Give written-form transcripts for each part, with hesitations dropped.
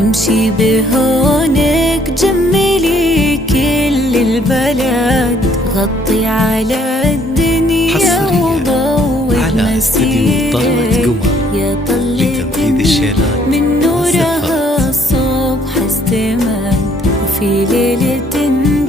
امشي بهونك جملي كل البلد، غطي على الدنيا وضوي مسيرك، يا طلة من نورها الصبح استمد، وفي ليلة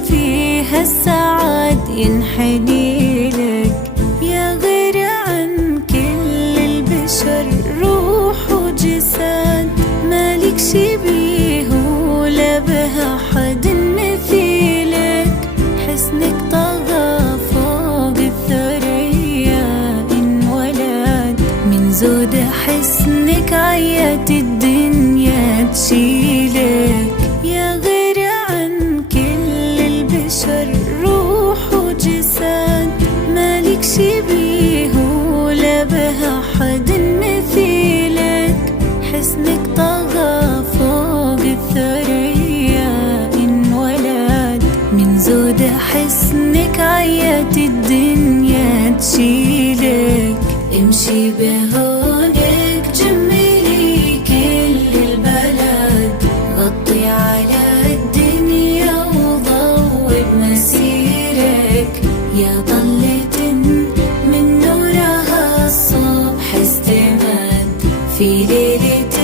فيها السعد ينحني لك، يا غير عن كل البشر روح وجسد، مالك شبيه ولا بها حد مثيلك، حسنك طغى فوق الثريا انولد، من زود حسنك عيت الدنيا تشيلك، يا غير عن كل البشر روح وجسد، مالك شبيه ولا بها حد مثيلك، حسنك طغى فوق الثريا انولد، من زود حسنك عيت الدنيا تشيلك، امشي بهونك جملي كل البلد، غطي على الدنيا وضوي بمسيرك، يا طلة من نورها الصبح استمد، في ليلة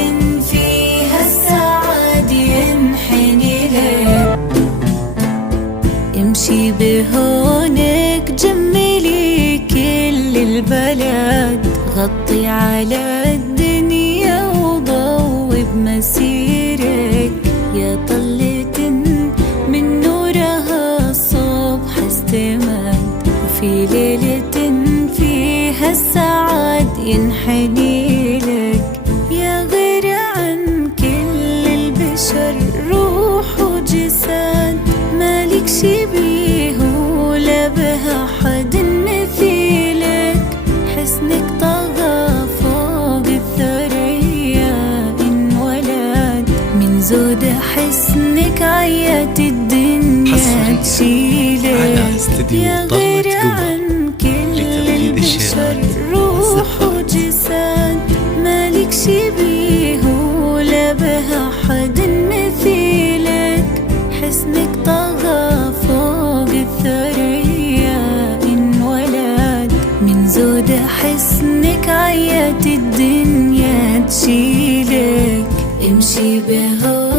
فيها السعد ينحني لك، امشي بهونك جملي كل البلد، غطي على الدنيا وضوي بمسيرك، يا طلة من نورها الصبح استمد، وفي ليلة فيها السعد ينحني لك، يا غير عن كل البشر روح وجسد، مالك شبيه ولا بها حد مثيلك، حسنك طغى فوق الثريا انولد، من زود حسنك عيت الدنيا تشيلك، يا غير عن كل البشر روح وجسد، مالك شبيه ولا بها حد مثيلك، حسنك طغى فوق الثريا انولد، من زود حسنك عيت الدنيا تشيلك، امشي بهونك